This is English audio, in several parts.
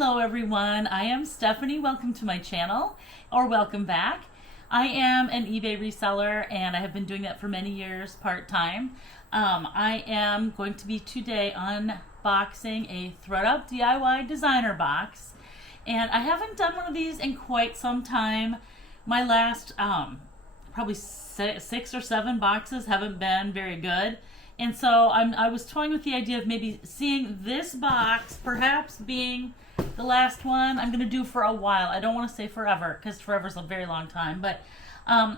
Hello everyone, I am Stephanie. Welcome to my channel, or welcome back. I am an eBay reseller and I have been doing that for many years part-time. I am going to be today unboxing a ThredUP DIY Designer box. And I haven't done one of these in quite some time. My last probably 6 or 7 boxes haven't been very good. And so I was toying with the idea of maybe seeing this box perhaps being the last one I'm going to do for a while. I don't want to say forever because forever is a very long time. But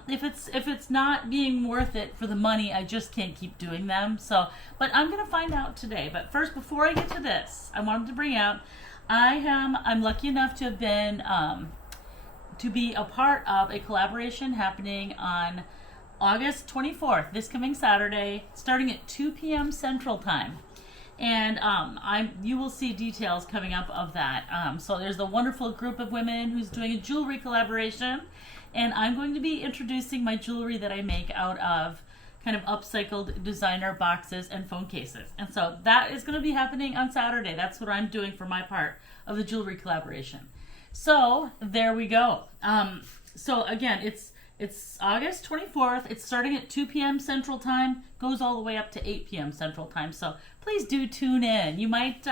if it's not being worth it for the money, I just can't keep doing them. So, but I'm going to find out today. But first, before I get to this, I wanted to bring out I'm lucky enough to have been to be a part of a collaboration happening on August 24th, this coming Saturday, starting at 2 p.m. Central Time. And you will see details coming up of that. So there's a wonderful group of women who's doing a jewelry collaboration. And I'm going to be introducing my jewelry that I make out of kind of upcycled designer boxes and phone cases. And so that is going to be happening on Saturday. That's what I'm doing for my part of the jewelry collaboration. So there we go. So again, it's August 24th. It's starting at 2 p.m. Central Time, goes all the way up to 8 p.m. Central Time. So please do tune in. You might,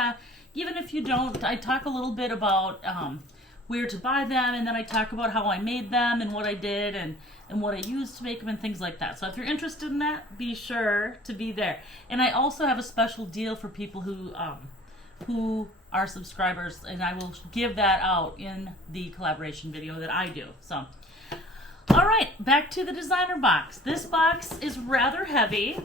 even if you don't, I talk a little bit about where to buy them, and then I talk about how I made them and what I did and what I used to make them and things like that. So if you're interested in that, be sure to be there. And I also have a special deal for people who are subscribers, and I will give that out in the collaboration video that I do. So. All right, back to the designer box. This box is rather heavy.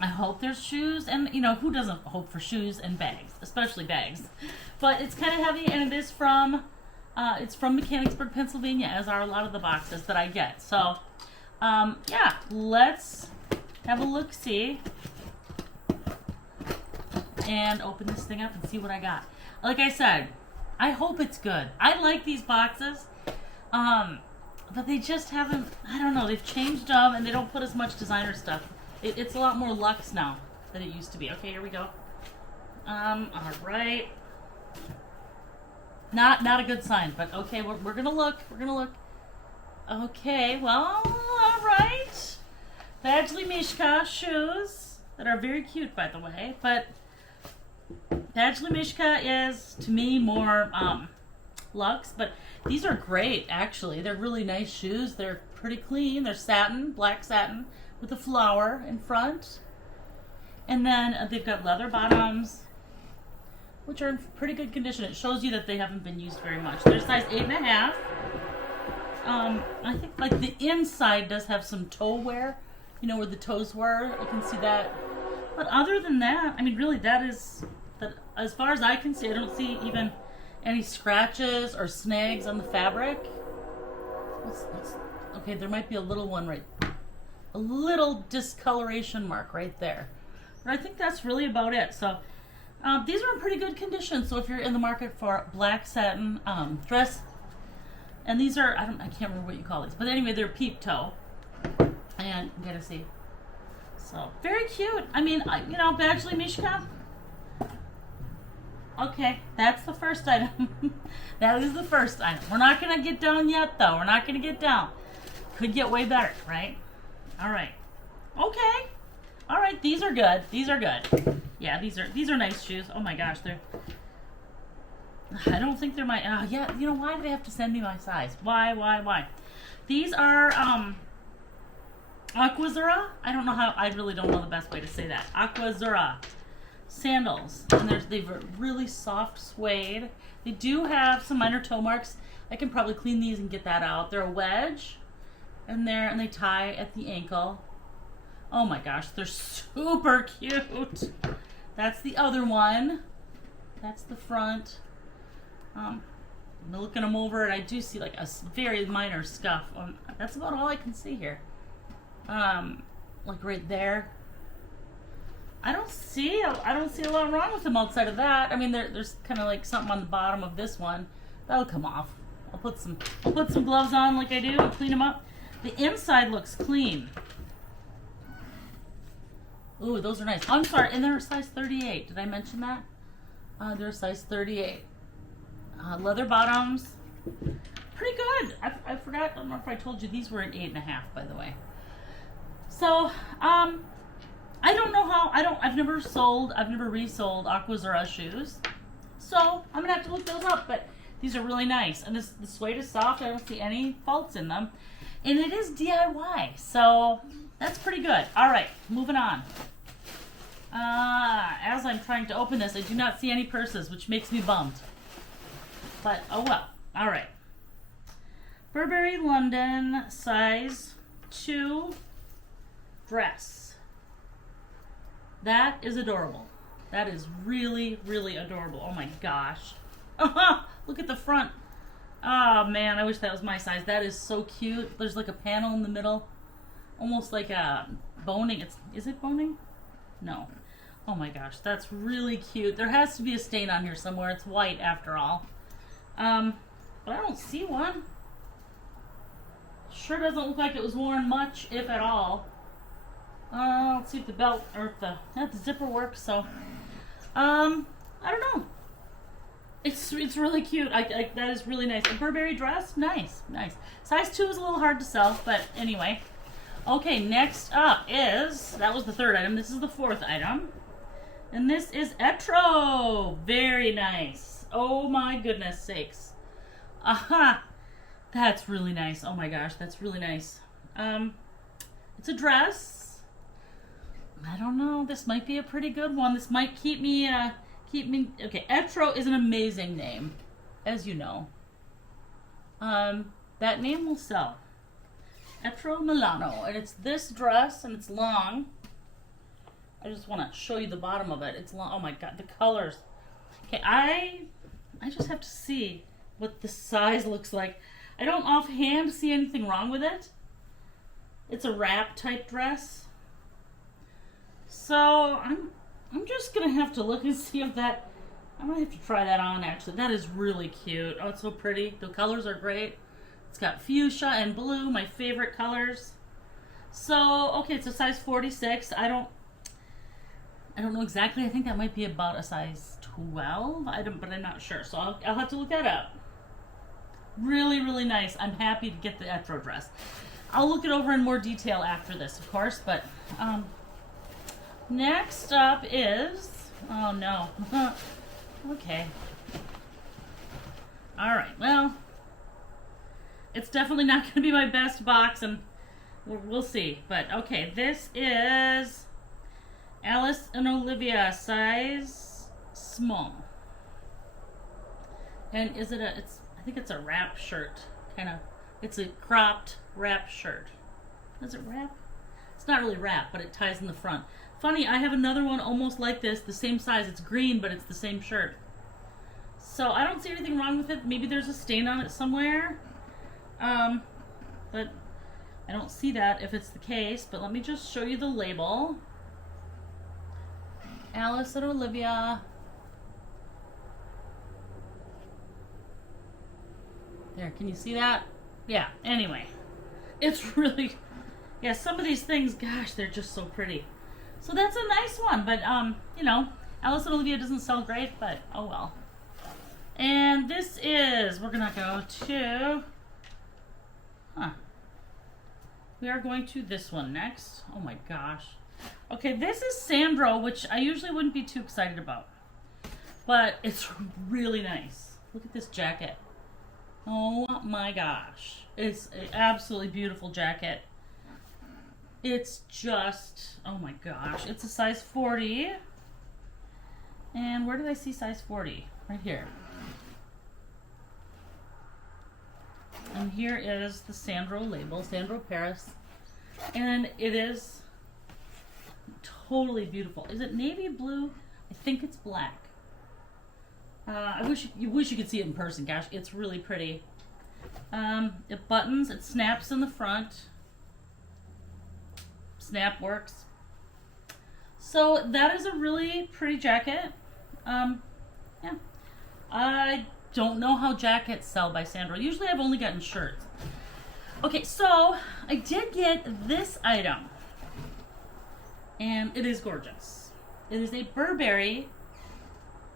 I hope there's shoes, and you know, who doesn't hope for shoes and bags, especially bags. But it's kind of heavy, and it is it's from Mechanicsburg, Pennsylvania, as are a lot of the boxes that I get. So, yeah, let's have a look-see and open this thing up and see what I got. Like I said, I hope it's good. I like these boxes. But they just haven't, I don't know, they've changed them and they don't put as much designer stuff. It's a lot more luxe now than it used to be. Okay, here we go. All right. Not a good sign, but okay, we're gonna look. We're gonna look. Okay, well, all right. Badgley Mishka shoes that are very cute, by the way, but Badgley Mishka is, to me, more, luxe, but these are great, actually. They're really nice shoes. They're pretty clean. They're satin, black satin, with a flower in front. And then they've got leather bottoms, which are in pretty good condition. It shows you that they haven't been used very much. They're size 8.5. I think like the inside does have some toe wear, you know, where the toes were. You can see that. But other than that, I mean, really, that as far as I can see, I don't see even any scratches or snags on the fabric. Okay, there might be a little one a little discoloration mark right there. But I think that's really about it. So these are in pretty good condition. So if you're in the market for black satin dress, and these are, I can't remember what you call these, but anyway, they're peep toe. And you gotta see. So very cute. I mean, you know, Badgley Mishka. Okay, that's the first item. That is the first item. We're not going to get down yet, though. We're not going to get down. Could get way better, right? All right. Okay. All right, these are good. These are good. Yeah, these are nice shoes. Oh my gosh, I don't think they're my, yeah, you know, why do they have to send me my size? Why? These are, Aquazzura. I really don't know the best way to say that. Aquazzura sandals, and they're really soft suede. They do have some minor toe marks. I can probably clean these and get that out. They're a wedge, and they tie at the ankle. Oh my gosh, they're super cute. That's the other one. That's the front. I'm looking them over, and I do see like a very minor scuff. That's about all I can see here. Like right there. I don't see a lot wrong with them outside of that. I mean, there's kind of like something on the bottom of this one. That'll come off. I'll put some gloves on like I do and clean them up. The inside looks clean. Ooh, those are nice. I'm sorry, and they're a size 38. Did I mention that? They're a size 38. Leather bottoms. Pretty good. I forgot, I don't know if I told you, these were an 8.5, by the way. So, I don't know how, I've never resold Aquazzura shoes. So, I'm gonna have to look those up, but these are really nice. And the suede is soft, I don't see any faults in them. And it is DIY, so that's pretty good. All right, moving on. As I'm trying to open this, I do not see any purses, which makes me bummed. But, oh well. All right. Burberry London size 2 dress. That is adorable. That is really, really adorable. Oh my gosh. Look at the front. Oh man, I wish that was my size. That is so cute. There's like a panel in the middle. Almost like a boning. Is it boning? No. Oh my gosh, that's really cute. There has to be a stain on here somewhere. It's white after all. But I don't see one. Sure doesn't look like it was worn much, if at all. Let's see if the belt or if the zipper works. So, I don't know. It's really cute. That is really nice. A Burberry dress, nice. Size 2 is a little hard to sell, but anyway. Okay, next up is, that was the third item. This is the fourth item. And this is Etro. Very nice. Oh my goodness sakes. Aha. That's really nice. Oh my gosh, that's really nice. It's a dress. I don't know. This might be a pretty good one. This might keep me. Okay, Etro is an amazing name, as you know. That name will sell. Etro Milano, and it's this dress, and it's long. I just want to show you the bottom of it. It's long. Oh my god, the colors. Okay, I just have to see what the size looks like. I don't offhand see anything wrong with it. It's a wrap type dress. So I'm just gonna have to look and see if that, I'm gonna have to try that on actually. That is really cute. Oh, it's so pretty. The colors are great. It's got fuchsia and blue, my favorite colors. So, okay, it's a size 46. I don't know exactly. I think that might be about a size 12. But I'm not sure. So I'll have to look that up. Really, really nice. I'm happy to get the Etro dress. I'll look it over in more detail after this, of course. But next up is, oh no. Okay. All right. Well, it's definitely not going to be my best box, and we'll see. But okay, this is Alice and Olivia size small. And is it I think it's a wrap shirt, kind of. It's a cropped wrap shirt. Is it wrap? It's not really wrap, but it ties in the front. Funny, I have another one almost like this, the same size. It's green, but it's the same shirt. So I don't see anything wrong with it. Maybe there's a stain on it somewhere. But I don't see that if it's the case. But let me just show you the label. Alice and Olivia. There, can you see that? Yeah, anyway. It's really, yeah, some of these things, gosh, they're just so pretty. So that's a nice one, but, you know, Alice and Olivia doesn't sell great, but oh well. And this is, we're gonna go to, we are going to this one next. Oh my gosh. Okay, this is Sandro, which I usually wouldn't be too excited about, but it's really nice. Look at this jacket. Oh my gosh. It's an absolutely beautiful jacket. It's just, oh my gosh. It's a size 40. And where did I see size 40? Right here. And here is the Sandro label, Sandro Paris. And it is totally beautiful. Is it navy blue? I think it's black. I wish you could see it in person. Gosh, it's really pretty. It buttons. It snaps in the front. Snap works. So that is a really pretty jacket. Yeah. I don't know how jackets sell by Sandro. Usually I've only gotten shirts. Okay, so I did get this item. And it is gorgeous. It is a Burberry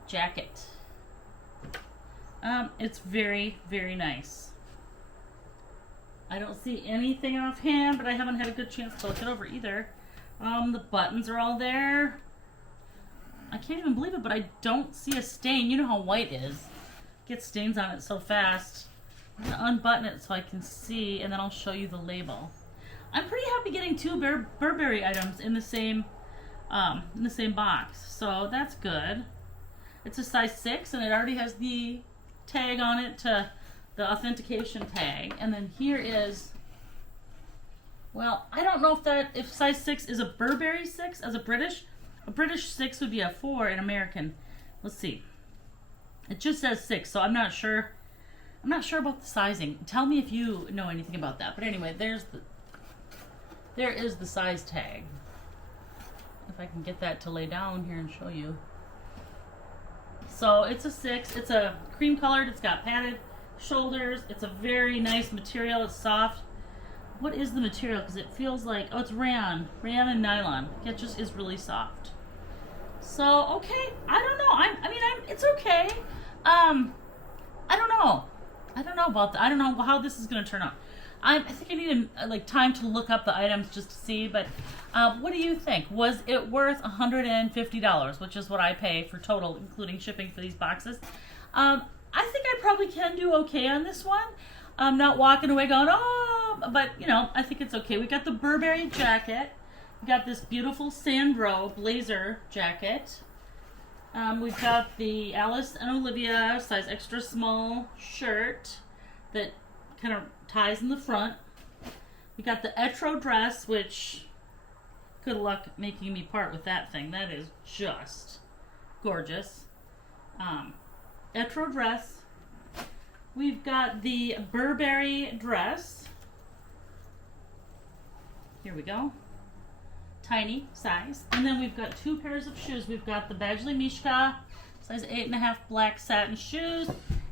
jacket. It's very, very nice. I don't see anything offhand, but I haven't had a good chance to look it over either. The buttons are all there. I can't even believe it, but I don't see a stain. You know how white is. It gets stains on it so fast. I'm gonna unbutton it so I can see, and then I'll show you the label. I'm pretty happy getting two Burberry items in the same box, so that's good. It's a size 6, and it already has the tag on it, to the authentication tag. And then here is, well, I don't know if size 6 is a Burberry 6 as a British 6 would be a 4 in American. Let's see. It just says 6, so I'm not sure. I'm not sure about the sizing. Tell me if you know anything about that. But anyway, there is the size tag. If I can get that to lay down here and show you. So it's a 6. It's a cream colored. It's got padded shoulders. It's a very nice material. It's soft. What is the material? Because it feels like, oh, it's rayon and nylon. It just is really soft. So okay, I don't know. It's okay. I don't know. I don't know about that. I don't know how this is going to turn out. I think I need time to look up the items just to see. But what do you think? Was it worth $150, which is what I pay for total, including shipping for these boxes? I think I probably can do okay on this one. I'm not walking away going, oh, but I think it's okay. We got the Burberry jacket. We got this beautiful Sandro blazer jacket. We've got the Alice and Olivia size extra small shirt that kind of ties in the front. We got the Etro dress, which good luck making me part with that thing. That is just gorgeous. Etro dress. We've got the Burberry dress. Here we go. Tiny size. And then we've got two pairs of shoes. We've got the Badgley Mishka size 8.5 black satin shoes.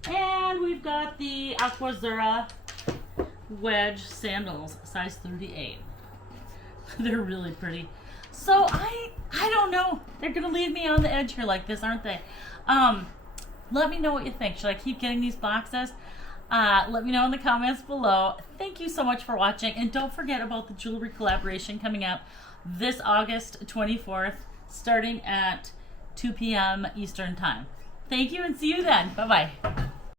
And we've got the Aquazzura wedge sandals size 38. They're really pretty. So I don't know. They're gonna leave me on the edge here like this, aren't they? Let me know what you think. Should I keep getting these boxes? Let me know in the comments below. Thank you so much for watching, and don't forget about the jewelry collaboration coming up this August 24th, starting at 2 p.m. Eastern Time. Thank you, and see you then. Bye-bye.